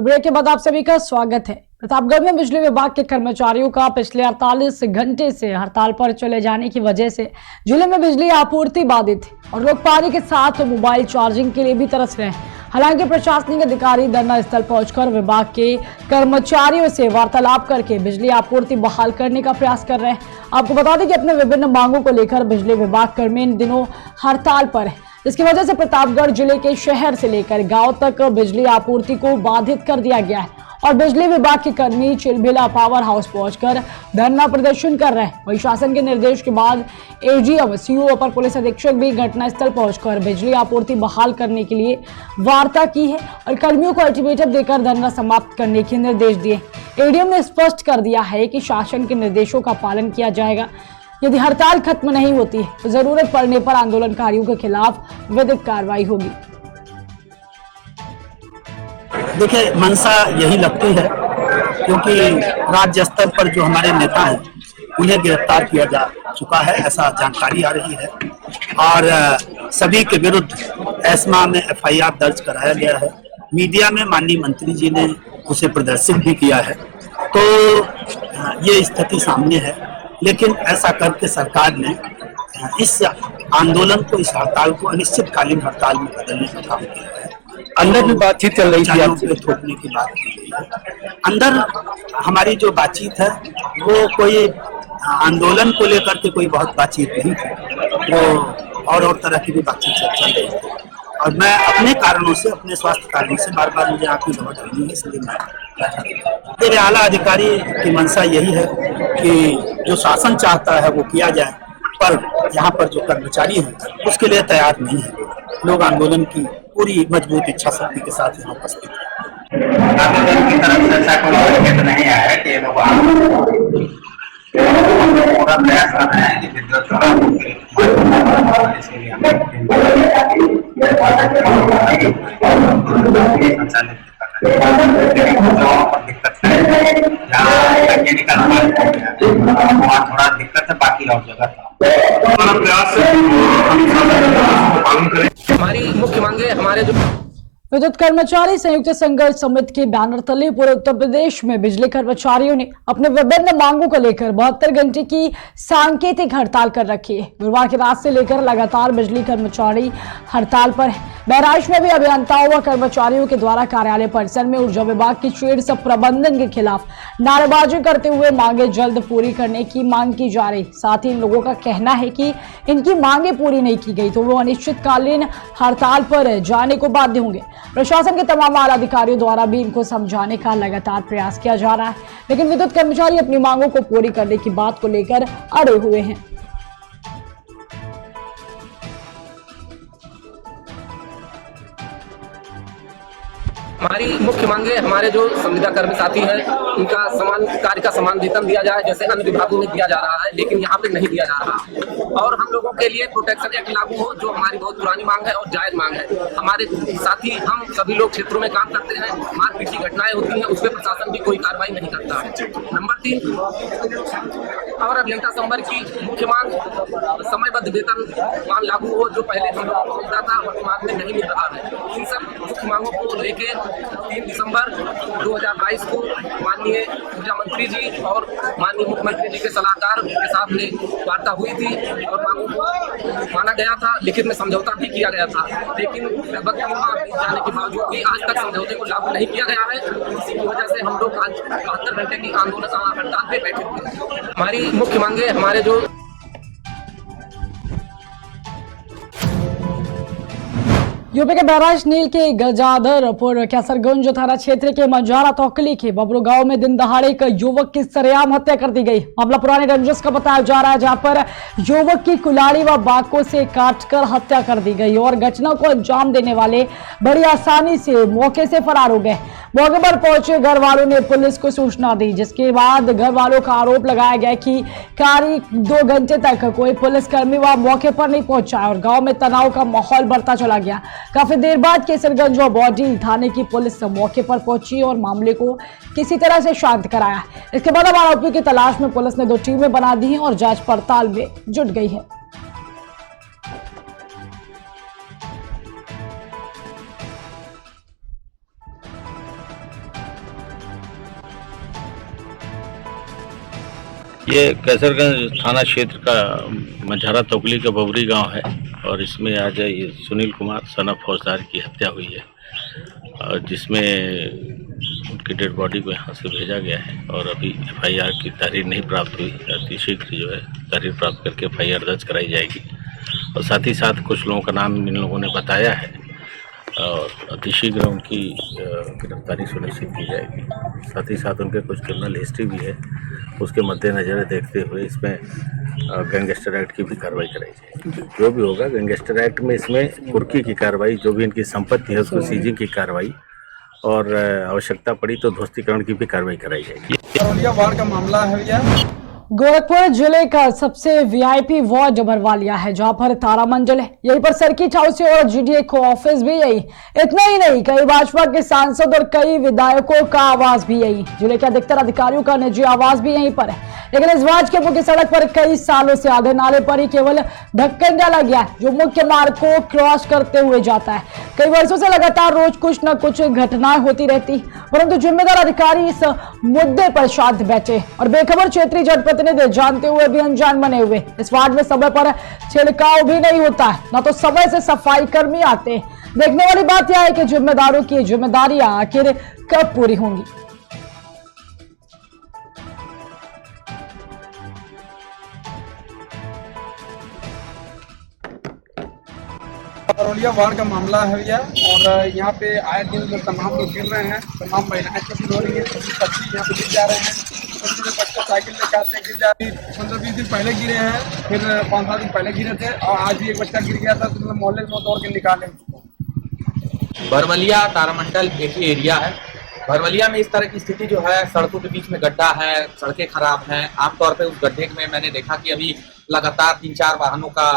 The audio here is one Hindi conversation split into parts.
और ब्रेक के बाद आप सभी का स्वागत है। प्रतापगढ़ में बिजली विभाग के कर्मचारियों का पिछले 48 घंटे से हड़ताल पर चले जाने की वजह से जिले में बिजली आपूर्ति बाधित है और लोग पानी के साथ मोबाइल चार्जिंग के लिए भी तरस रहे हैं। हालांकि प्रशासनिक अधिकारी धरना स्थल पहुंचकर विभाग के कर्मचारियों से वार्तालाप करके बिजली आपूर्ति बहाल करने का प्रयास कर रहे हैं। आपको बता दें कि अपने विभिन्न मांगों को लेकर बिजली विभाग कर्मी इन दिनों हड़ताल पर है, जिसकी वजह से प्रतापगढ़ जिले के शहर से लेकर गांव तक बिजली आपूर्ति को बाधित कर दिया गया है और बिजली विभाग के कर्मी चिलबिला पावर हाउस पहुंचकर धरना प्रदर्शन कर रहे हैं। वहीं शासन के निर्देश के बाद एजीएम, सीओ, अपर पुलिस अधीक्षक भी घटनास्थल पहुंचकर बिजली आपूर्ति बहाल करने के लिए वार्ता की है और कर्मियों को अल्टीमेटम देकर धरना समाप्त करने के निर्देश दिए। एडीएम ने स्पष्ट कर दिया है कि शासन के निर्देशों का पालन किया जाएगा। यदि हड़ताल खत्म नहीं होती है तो जरूरत पड़ने पर आंदोलनकारियों के खिलाफ विधिक कार्रवाई होगी। देखिए, मंशा यही लगती है क्योंकि राज्य स्तर पर जो हमारे नेता हैं उन्हें गिरफ्तार किया जा चुका है, ऐसा जानकारी आ रही है और सभी के विरुद्ध एस्मा में एफआईआर दर्ज कराया गया है। मीडिया में माननीय मंत्री जी ने उसे प्रदर्शित भी किया है, तो ये स्थिति सामने है। लेकिन ऐसा करके सरकार ने इस आंदोलन को, इस हड़ताल को अनिश्चितकालीन हड़ताल में बदलने का काम किया है। अंदर भी बातचीत चल रही थी, थोपने की बात की गई है। अंदर हमारी जो बातचीत है वो कोई आंदोलन को लेकर के कोई बहुत बातचीत नहीं थी, वो और तरह की भी बातचीत चल रही थी और मैं अपने कारणों से, अपने स्वास्थ्य कारणों से बार मुझे आपकी दवा डालनी है, इसलिए मैं मेरे आला अधिकारी की मंशा यही है कि जो शासन चाहता है वो किया जाए, पर यहाँ पर जो कर्मचारी हैं उसके लिए तैयार नहीं है। लोग आंदोलन की पूरी मजबूत इच्छा शक्ति के साथ यहाँ उपस्थित हैं। आंदोलन की तरफ से ऐसा कोई संकेत नहीं आया है कि लोग पूरा प्रयास कर रहे हैं कि विद्युत संचालित दिक्कत है, वहाँ थोड़ा दिक्कत है, बाकी और जगह था। हमारा प्रयास है पालन करें। हमारी मुख्य मांगे, हमारे जो विद्युत कर्मचारी संयुक्त संघर्ष समिति के बैनर तले पूरे उत्तर प्रदेश में बिजली कर्मचारियों ने अपने विभिन्न मांगों को लेकर 72 घंटे की सांकेतिक हड़ताल कर रखी है। गुरुवार की रात से लेकर लगातार बिजली कर्मचारी हड़ताल पर है। बहराइच में भी अभियंताओं व कर्मचारियों के द्वारा कार्यालय परिसर में ऊर्जा विभाग की शेड सब प्रबंधन के खिलाफ नारेबाजी करते हुए मांगे जल्द पूरी करने की मांग की जा रही। साथ ही इन लोगों का कहना है कि इनकी मांगे पूरी नहीं की गई तो वो अनिश्चितकालीन हड़ताल पर जाने को बाध्य होंगे। प्रशासन के तमाम आला अधिकारियों द्वारा भी इनको समझाने का लगातार प्रयास किया जा रहा है, लेकिन विद्युत कर्मचारी अपनी मांगों को पूरी करने की बात को लेकर अड़े हुए हैं। हमारी मुख्य मांगे, हमारे जो संविदा कर्मी साथी हैं उनका समान कार्य का समान वेतन दिया जाए जैसे अन्य विभागों में दिया जा रहा है, लेकिन यहाँ पे नहीं दिया जा रहा। और हम लोगों के लिए प्रोटेक्शन एक्ट लागू हो, जो हमारी बहुत पुरानी मांग है और जायज मांग है। हमारे साथी, हम सभी लोग क्षेत्रों में काम करते हैं, मारपीट की घटनाएं होती हैं, उस पर प्रशासन भी कोई कार्रवाई नहीं करता। नंबर 3, और अभियंता संवर्ग की मुख्य मांग समयबद्ध वेतन लागू हो, जो पहले हम लोगों को मिलता था वर्तमान में नहीं मिल रहा है। इन सब मुख्य मांगों को लेकर 3 दिसंबर 2022 को माननीय ऊर्जा मंत्री जी और माननीय मुख्यमंत्री जी के सलाहकार के साथ में वार्ता हुई थी और मांगों को माना गया था, लिखित में समझौता भी किया गया था। लेकिन लगभग 3 माह बीत जाने के बावजूद भी आज तक समझौते को लागू नहीं किया गया है। इसी की वजह से हम लोग आज 72 घंटे की आंदोलन हड़ताल पे बैठे हुए हैं। हमारी मुख्य मांगे, हमारे जो यूपी के बहराइच नील के गजाधरपुर कैसरगंज थाना क्षेत्र के मंजारा तोकली के बबरू गांव में दिन दहाड़े एक युवक की सरेआम हत्या कर दी गई। मामला पुराने रंजिश का बताया जा रहा है, जहां पर युवक की कुल्हाड़ी व बाकों से काटकर हत्या कर दी गई और घटना को अंजाम देने वाले बड़ी आसानी से मौके से फरार हो गए। मौके पर पहुंचे घर वालों ने पुलिस को सूचना दी, जिसके बाद घर वालों का आरोप लगाया गया कि करीब 2 घंटे तक कोई पुलिसकर्मी वहां मौके पर नहीं पहुंचा और गांव में तनाव का माहौल बढ़ता चला गया। काफी देर बाद केसरगंज व बॉडी थाने की पुलिस मौके पर पहुंची और मामले को किसी तरह से शांत कराया। इसके बाद अब आरोपी की तलाश में पुलिस ने 2 टीमें बना दी हैं और जांच पड़ताल में जुट गई है। ये कैसरगंज थाना क्षेत्र का मझारा तोकली का बबरी गांव है और इसमें आज ये सुनील कुमार सना फौजदार की हत्या हुई है और जिसमें उनकी डेड बॉडी को यहाँ से भेजा गया है और अभी एफआईआर की तहरीर नहीं प्राप्त हुई। अति शीघ्र जो है तहरीर प्राप्त करके एफआईआर दर्ज कराई जाएगी और साथ ही साथ कुछ लोगों का नाम इन लोगों ने बताया है और अतिशीघ्र उनकी गिरफ्तारी सुनिश्चित की जाएगी। साथ ही साथ उनके कुछ क्रिमिनल हिस्ट्री भी है, उसके मद्देनज़र देखते हुए इसमें गैंगस्टर एक्ट की भी कार्रवाई कराई जाएगी। जो भी होगा गैंगस्टर एक्ट में इसमें कुर्की की कार्रवाई, जो भी इनकी संपत्ति है उसको सीजिंग की कार्रवाई और आवश्यकता पड़ी तो ध्वस्तीकरण की भी कार्रवाई कराई जाएगी। करौलिया वार्ड का मामला है भैया। गोरखपुर जिले का सबसे वीआईपी वार्ड जबरवालिया है, जहां पर तारामंडल है। यहीं पर सर्किट हाउस और जीडीए को ऑफिस भी यही। इतना ही नहीं, कई भाजपा के सांसद और कई विधायकों का आवास भी यही। जिले के अधिकतर अधिकारियों का निजी आवास भी यहीं पर है। लेकिन इस वार्ड के मुख्य सड़क पर कई सालों से आधे नाले पर ही केवल ढक्कन डाला गया है, जो मुख्य मार्ग को क्रॉस करते हुए जाता है। कई वर्षों से लगातार रोज कुछ न कुछ घटनाएं होती रहती, परंतु जिम्मेदार अधिकारी इस मुद्दे पर शांत बैठे और बेखबर क्षेत्रीय जनप्रतिनिधि जानते हुए भी अनजान बने हुए। इस वार्ड में समय पर छिड़काव भी नहीं होता है, न तो समय से सफाई कर्मी आते। देखने वाली बात यह है कि जिम्मेदारों की जिम्मेदारियां आखिर कब पूरी होंगी। करौलिया वार्ड का मामला है भैया और यहाँ पे आए दिन लोग तमाम लोग गिर रहे हैं, तमाम महिलाएं चोटिल हो रही है, सभी बच्चे यहाँ पे गिर जा रहे हैं। छोटे छोटे बच्चे साइकिल लेकर आते हैं, गिर जा रही। 15-20 दिन पहले गिरे हैं, फिर 5-7 दिन पहले गिरे थे और आज भी एक बच्चा गिर गया था, तो मतलब मोहल्ले में दौड़ के निकाले उसको। भरवलिया तारामंडल एक ही एरिया है। भरवलिया में इस तरह की स्थिति जो है, सड़कों के बीच में गड्ढा है, सड़कें खराब हैं। आमतौर पे उस गड्ढे में मैंने देखा कि अभी लगातार 3-4 वाहनों का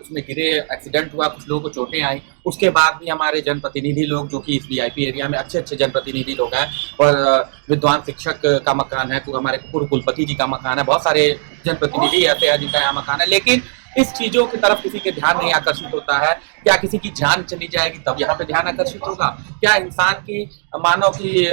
उसमें गिरे, एक्सीडेंट हुआ, कुछ लोगों को चोटें आई। उसके बाद भी हमारे जनप्रतिनिधि लोग, जो कि इस वीआईपी एरिया में अच्छे अच्छे जनप्रतिनिधि लोग हैं, और विद्वान शिक्षक का मकान है, हमारे पूर्व कुलपति जी का मकान है, बहुत सारे जनप्रतिनिधि ऐसे हैं जिनका यहाँ मकान है, लेकिन इस चीजों की तरफ किसी के ध्यान नहीं आकर्षित होता है। क्या किसी की जान चली जाएगी तब यहाँ पे ध्यान आकर्षित होगा? क्या इंसान की, मानव की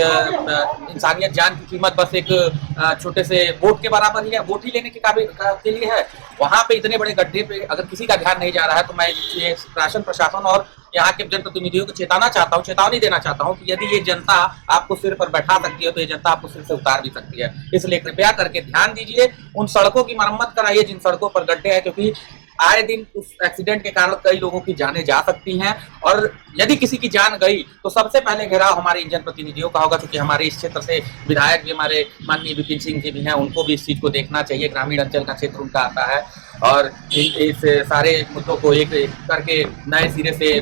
इंसानियत जान की कीमत बस एक छोटे से वोट के बराबर ही है, वोट ही लेने के काबिल के लिए है? वहां पे इतने बड़े गड्ढे पे अगर किसी का ध्यान नहीं जा रहा है, तो मैं ये शासन प्रशासन और यहाँ के जनप्रतिनिधियों को चेतावनी देना चाहता हूँ कि यदि ये जनता आपको सिर पर बैठा सकती है, तो ये जनता आपको सिर से उतार भी सकती है। इसलिए कृपया करके ध्यान दीजिए, उन सड़कों की मरम्मत कराइए जिन सड़कों पर गड्ढे हैं, क्योंकि आए दिन उस एक्सीडेंट के कारण कई लोगों की जानें जा सकती हैं। और यदि किसी की जान गई तो सबसे पहले घेराव हमारे जनप्रतिनिधियों का होगा, क्योंकि हमारे इस क्षेत्र से विधायक भी, हमारे माननीय विपिन सिंह जी भी हैं, उनको भी इस चीज को देखना चाहिए। ग्रामीण अंचल का क्षेत्र उनका आता है और इस सारे मुद्दों को एक करके नए सिरे से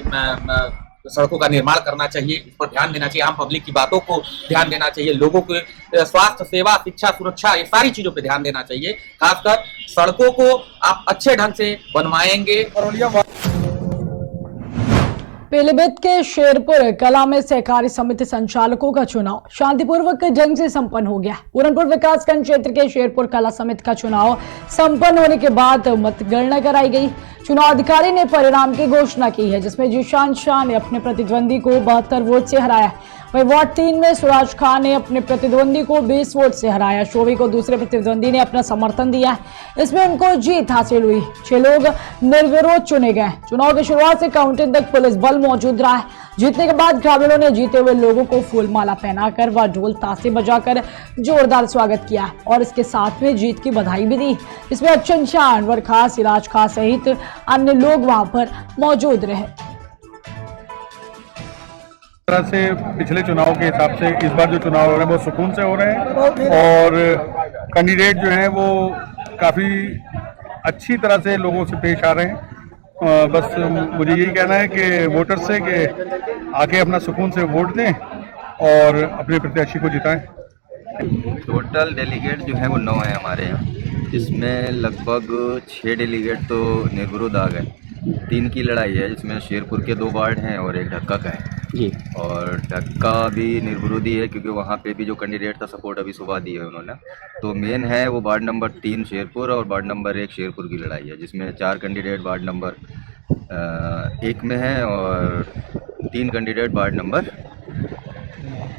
सड़कों का निर्माण करना चाहिए, इस पर ध्यान देना चाहिए। आम पब्लिक की बातों को ध्यान देना चाहिए, लोगों के स्वास्थ्य सेवा, शिक्षा, सुरक्षा, ये सारी चीजों पे ध्यान देना चाहिए। खासकर सड़कों को आप अच्छे ढंग से बनवाएंगे। पीलीभीत के शेरपुर कला में सहकारी समिति संचालकों का चुनाव शांतिपूर्वक ढंग से संपन्न हो गया। पूरनपुर विकासखंड क्षेत्र के शेरपुर कला समिति का चुनाव संपन्न होने के बाद मतगणना कराई गई। चुनाव अधिकारी ने परिणाम की घोषणा की है, जिसमें जीशान शाह ने अपने प्रतिद्वंदी को 72 वोट से हराया। वहीं वार्ड 3 में सुराज खान ने अपने प्रतिद्वंदी को 20 वोट से हराया। शोभी को दूसरे प्रतिद्वंदी ने अपना समर्थन दिया, इसमें उनको जीत हासिल हुई। 6 लोग निर्विरोध चुने गए। चुनाव की शुरुआत से काउंटिंग तक पुलिस बल मौजूद रहा है। जीतने के बाद ग्रामीणों ने जीते हुए लोगों को फूल माला पहनाकर व ढोल ताशे बजाकर जोरदार स्वागत किया और इसके साथ में जीत की बधाई भी दी। इसमें अच्छन शाह, अनवर खां, सिराज खां सहित अन्य लोग वहां पर मौजूद रहे। तरह से पिछले चुनाव के हिसाब से इस बार जो चुनाव हो रहे हैं बहुत सुकून से हो रहे हैं और कैंडिडेट जो हैं वो काफ़ी अच्छी तरह से लोगों से पेश आ रहे हैं। बस मुझे यही कहना है कि वोटर्स से कि आके अपना सुकून से वोट दें और अपने प्रत्याशी को जिताएं। टोटल डेलीगेट जो है वो 9 है हमारे यहाँ, जिसमें लगभग 6 डेलीगेट तो निर्विरोध आ गए। 3 की लड़ाई है, जिसमें शेरपुर के 2 वार्ड हैं और एक ढक्का का है जी। और ढक्का भी निर्विरोधी है, क्योंकि वहाँ पे भी जो कैंडिडेट था सपोर्ट अभी सुबह दी है उन्होंने। तो मेन है वो वार्ड नंबर 3 शेरपुर और वार्ड नंबर 1 शेरपुर की लड़ाई है, जिसमें 4 कैंडिडेट वार्ड नंबर 1 में है और 3 कैंडिडेट वार्ड नंबर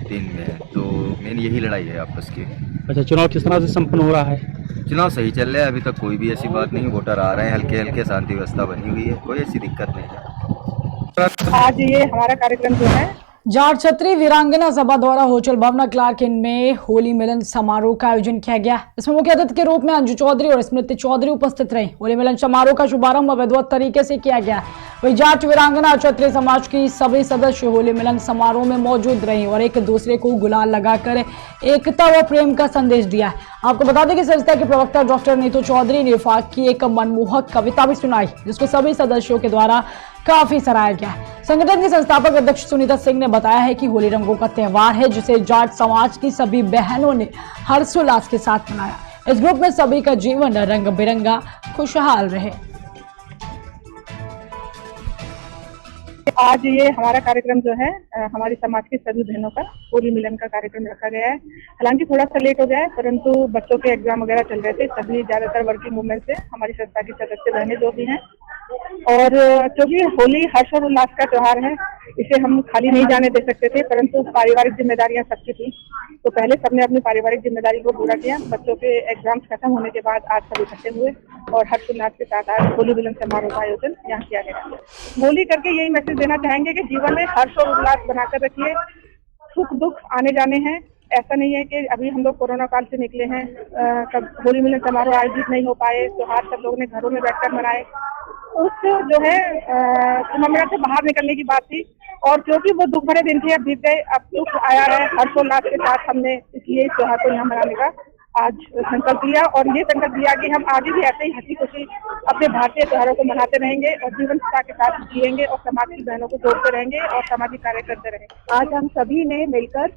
3 में है। तो मेन यही लड़ाई है आपस की। अच्छा, चुनाव किस तरह से संपन्न हो रहा है? चुनाव सही चल रहा है, अभी तक कोई भी ऐसी बात नहीं, वोटर आ रहे हैं, हल्के हल्के शांति व्यवस्था बनी हुई है, कोई ऐसी दिक्कत नहीं है। आज ये हमारा कार्यक्रम जो है जाट छत्री वीरांगना सभा द्वारा होटल भावना क्लार्क इन में होली मिलन समारोह का आयोजन किया गया। इसमें मुख्य अतिथि के रूप में अंजू चौधरी और स्मृति चौधरी उपस्थित रही। होली मिलन समारोह का शुभारंभ विधिवत तरीके से किया गया। वही जाट वीरांगना क्षत्रिय समाज की सभी सदस्य होली मिलन समारोह में मौजूद रही और एक दूसरे को गुलाल लगाकर एकता व प्रेम का संदेश दिया। आपको बता दें कि संस्था के प्रवक्ता डॉक्टर नीतू चौधरी ने फाक की एक मनमोहक कविता भी सुनाई, जिसको सभी सदस्यों के द्वारा काफी सराहा गया। संगठन के संस्थापक अध्यक्ष सुनीता सिंह ने बताया है कि होली रंगों का त्योहार है, जिसे जाट समाज की सभी बहनों ने हर्षोल्लास के साथ मनाया। इस ग्रुप में सभी का जीवन रंग बिरंगा खुशहाल रहे। आज ये हमारा कार्यक्रम जो है हमारी समाज की सभी बहनों का होली मिलन का कार्यक्रम रखा गया है। हालांकि थोड़ा सा लेट हो गया है, परंतु बच्चों के एग्जाम वगैरह चल रहे थे, सभी ज्यादातर वर्किंग वुमेन से हमारी संस्था की सदस्य बहनें जो भी हैं। और क्योंकि होली हर्ष और उल्लास का त्योहार है, इसे हम खाली नहीं जाने दे सकते थे, परंतु पारिवारिक जिम्मेदारियां सबकी थी, तो पहले सबने अपनी पारिवारिक जिम्मेदारी को पूरा किया। बच्चों के एग्जाम्स खत्म होने के बाद आज सब इकट्ठे हुए और हर्षोल्लास के साथ आज होली मिलन समारोह का आयोजन यहाँ किया गया। होली करके यही मैसेज देना चाहेंगे कि जीवन में हर्ष और उल्लास बनाकर रखिए। सुख दुख आने जाने हैं, ऐसा नहीं है कि अभी हम लोग कोरोना काल से निकले हैं, कब होली मिलन समारोह आयोजित नहीं हो पाए, त्योहार सब लोगों ने घरों में बैठकर मनाए। उस जो है उम्र से बाहर निकलने की बात थी, और क्योंकि वो दुख भरे दिन थे अब बीत गए, अब सुख आया है। हर्षोल्लास के साथ हमने इसलिए इस त्योहार को यहाँ मनाने का आज संकल्प लिया और ये संकल्प लिया कि हम आगे भी ऐसे ही हंसी खुशी अपने भारतीय त्योहारों को मनाते रहेंगे और जीवन के साथ जिएंगे और समाज की बहनों को जोड़ते रहेंगे और सामाजिक कार्य करते रहेंगे। आज हम सभी ने मिलकर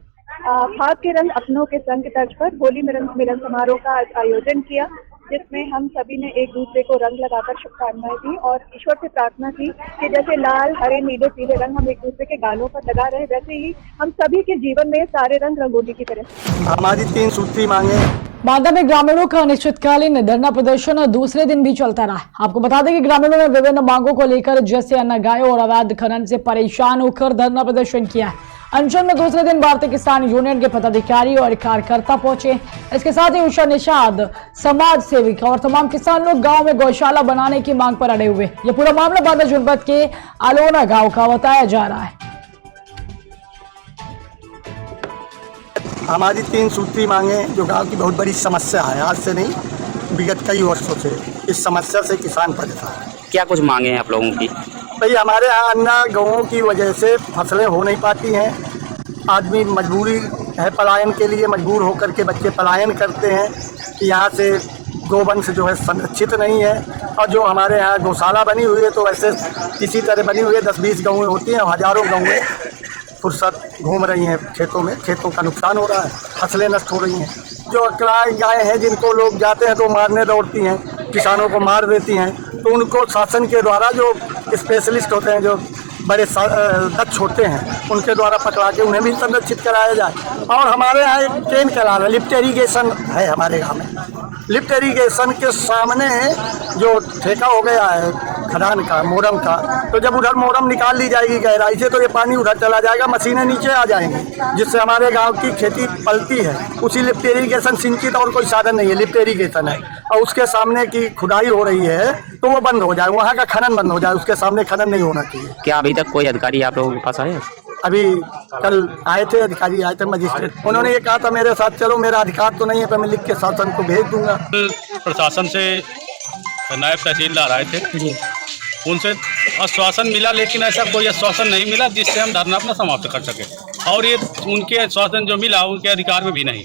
खाद के रंग अपनों के संग तर्ज पर होली मिलन समारोह का आयोजन किया, जिसमें हम सभी ने एक दूसरे को रंग लगाकर शुभकामनाएं दी और ईश्वर से प्रार्थना की कि जैसे लाल हरे नीले पीले रंग हम एक दूसरे के गालों पर लगा रहे, वैसे ही हम सभी के जीवन में सारे रंग रंगोली की तरह। हमारी 3 सूत्री मांगे। बांदा में ग्रामीणों का अनिश्चितकालीन धरना प्रदर्शन दूसरे दिन भी चलता रहा। आपको बता दें कि ग्रामीणों ने विभिन्न मांगों को लेकर जैसे अन्न गायों और अवैध खनन से परेशान होकर धरना प्रदर्शन किया। अनशन में दूसरे दिन भारतीय किसान यूनियन के पदाधिकारी और कार्यकर्ता पहुंचे। इसके साथ ही उषा निषाद, समाज सेविका और तमाम किसान लोग गांव में गौशाला बनाने की मांग पर अड़े हुए। यह पूरा मामला बांदा जनपद के अलोना गांव का बताया जा रहा है। हमारी 3 सूत्री मांगे जो गांव की बहुत बड़ी समस्या है, आज से नहीं विगत कई वर्षों से इस समस्या से किसान परेशान है। क्या कुछ मांगे हैं आप लोगों की? भाई हमारे यहाँ अन्ना गाँवों की वजह से फसलें हो नहीं पाती हैं, आदमी मजबूरी है पलायन के लिए, मजबूर होकर के बच्चे पलायन करते हैं कि यहाँ से गोवंश जो है संरक्षित नहीं है। और जो हमारे यहाँ गौशाला बनी हुई है तो ऐसे किसी तरह बनी हुई है, 10-20 गाँवें होती हैं, हज़ारों गाँवें फुर्सत घूम रही हैं खेतों में, खेतों का नुकसान हो रहा है, फसलें नष्ट हो रही हैं। जो अकड़ाई गायें हैं जिनको लोग जाते हैं तो मारने दौड़ती हैं, किसानों को मार देती हैं, तो उनको शासन के द्वारा जो स्पेशलिस्ट होते हैं, जो बड़े दक्ष होते हैं, उनके द्वारा पकड़ा के उन्हें भी संरक्षित कराया जाए। और हमारे यहाँ एक ट्रेन चला रहा है, लिफ्ट इरीगेशन है हमारे गाँव में। लिफ्ट इरीगेशन के सामने जो ठेका हो गया है खदान का, मोरम का, तो जब उधर मोरम निकाल ली जाएगी गहराई से तो ये पानी उधर चला जाएगा, मशीनें नीचे आ जाएंगी, जिससे हमारे गांव की खेती पलती है। उसी लिफ्ट इरीगेशन सिंचित और कोई साधन नहीं है, लिफ्ट इरीगेशन है, और उसके सामने की खुदाई हो रही है तो वो बंद हो जाए, वहाँ का खनन बंद हो जाए, उसके सामने खनन नहीं होना चाहिए। क्या अभी तक कोई अधिकारी आप लोगों के पास आए? अभी कल आए थे अधिकारी, आए थे मजिस्ट्रेट, उन्होंने ये कहा था मेरे साथ चलो, मेरा अधिकार तो नहीं है, तो मैं लिख के शासन को भेज दूंगा। प्रशासन से नायब तहसीलदार आए थे जी, उनसे आश्वासन मिला, लेकिन ऐसा कोई आश्वासन नहीं मिला जिससे हम धरना अपना समाप्त कर सके, और ये उनके आश्वासन जो मिला उनके अधिकार में भी नहीं।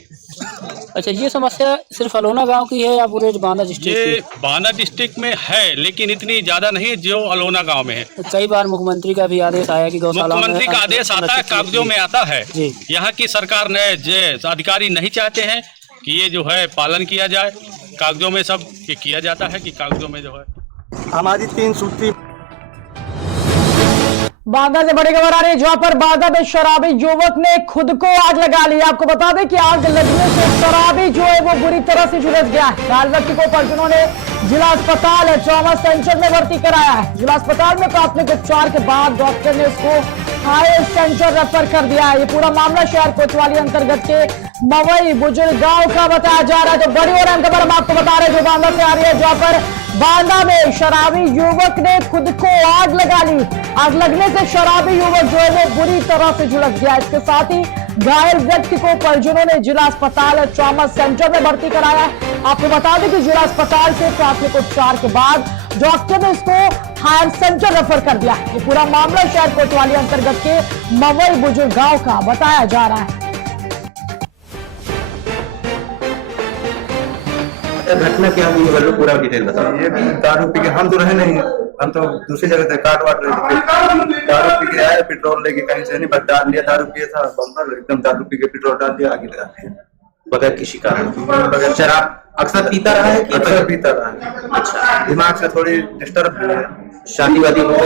अच्छा, ये समस्या सिर्फ अलोना गांव की है या पूरे बांदा डिस्ट्रिक्ट की? ये बांदा डिस्ट्रिक्ट में है, लेकिन इतनी ज्यादा नहीं जो अलोना गांव में है। कई बार मुख्यमंत्री का भी आदेश आया कि गौशाला, मुख्यमंत्री का आदेश आता है, कागजों में आता है। यहाँ की सरकार ने अधिकारी नहीं चाहते हैं कि ये जो है पालन किया जाए, कागजों में सब ये किया जाता है कि कागजों में जो है। हमारी 3 सूत्री। बांदा से बड़ी खबर आ रही है, जहां पर बांदा में शराबी युवक ने खुद को आग लगा ली। आपको बता दें कि आग लगने से शराबी जो है वो बुरी तरह से झुलस गया है। घायल व्यक्ति को परिजनों ने जिला अस्पताल ट्रॉमा सेंटर में भर्ती कराया है। जिला अस्पताल में प्राथमिक उपचार के बाद डॉक्टर ने उसको हाई सेंटर रेफर कर दिया है। ये पूरा मामला शहर कोतवाली अंतर्गत के मवई बुजुर्ग गांव का बताया जा रहा है। तो बड़ी और अहम खबर हम आपको बता रहे हैं जो बांदा से आ रही है, जहां पर बांदा में शराबी युवक ने खुद को आग लगा ली। आग लगने से शराबी युवक जो है वो बुरी तरह से झुलस गया। इसके साथ ही घायल व्यक्ति को परिजनों ने जिला अस्पताल ट्रॉमा सेंटर में भर्ती कराया है। आपको बता दें कि जिला अस्पताल से प्राथमिक उपचार के बाद डॉक्टर ने इसको हायर सेंटर रेफर कर दिया। ये पूरा मामला शहर कोतवाली अंतर्गत के मवई बुजुर्ग गांव का बताया जा रहा है। घटना क्या हुई है, पूरा डिटेल बताओ। ये दारू पी के, हम तो रहे नहीं, हम तो दूसरी जगह थे, काट वाट रहे थे। दारू पी के आए, पेट्रोल लेके कहीं से नहीं, बस डाल लिया। दारू पिए था बम्पर, एकदम दारू पी के पेट्रोल डाल दिया, आगे लगा दिया बगैर किसी कारण। बगैर शराब अक्सर पीता रहा है कि अक्सर पीता रहा है। अच्छा, दिमाग से थोड़ी डिस्टर्ब हुई है। शादी वादी हो गई?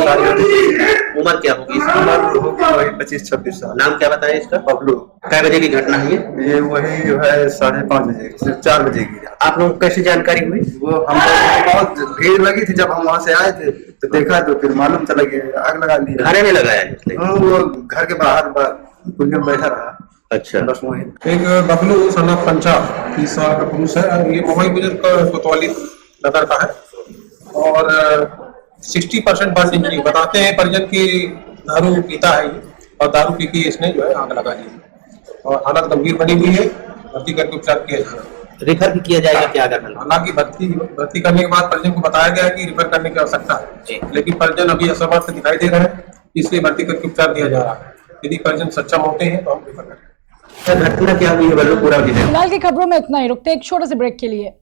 उम्र क्या होगी इसकी? उम्र होगी वही 25-26 साल। नाम क्या बताया इसका? बबलू। कै बजे की घटना है ये वही जो है 5:30 बजे, 4 बजे की। आप लोगों को कैसे जानकारी हुई? वो हम बहुत भीड़ लगी थी, जब हम वहाँ से आए थे तो देखा, तो फिर मालूम चला कि आग लगा दी। घरे में लगाया है? वो घर के बाहर पुलिया में बैठा रहा। अच्छा, बस वही। एक बबलू सन ऑफ पंचा 30 साल का पुरुष है। ये मवई बुजुर्ग कोतवाली नगर का है और 60% बर्न इंजरी बताते हैं परिजन की। दारू पीता है ये और दारू पी के इसने जो है आग लगा दी और हालत गंभीर बनी हुई है। भर्ती करके उपचार किया जा रहा है। रेफर भी किया जाएगा क्या? अगर हालांकि भर्ती करने के बाद परिजन को बताया गया है कि रिफर करने की आवश्यकता है, लेकिन परिजन अभी असमर्थ दिखाई दे रहे हैं, इसलिए भर्ती करके उपचार दिया जा रहा है। यदि परिजन सक्षम होते हैं तो हम रिफर करेंगे। घटना क्या हुई है, पूरा डिटेल। फिलहाल की खबरों में इतना ही। रुकते एक छोटे से ब्रेक के लिए।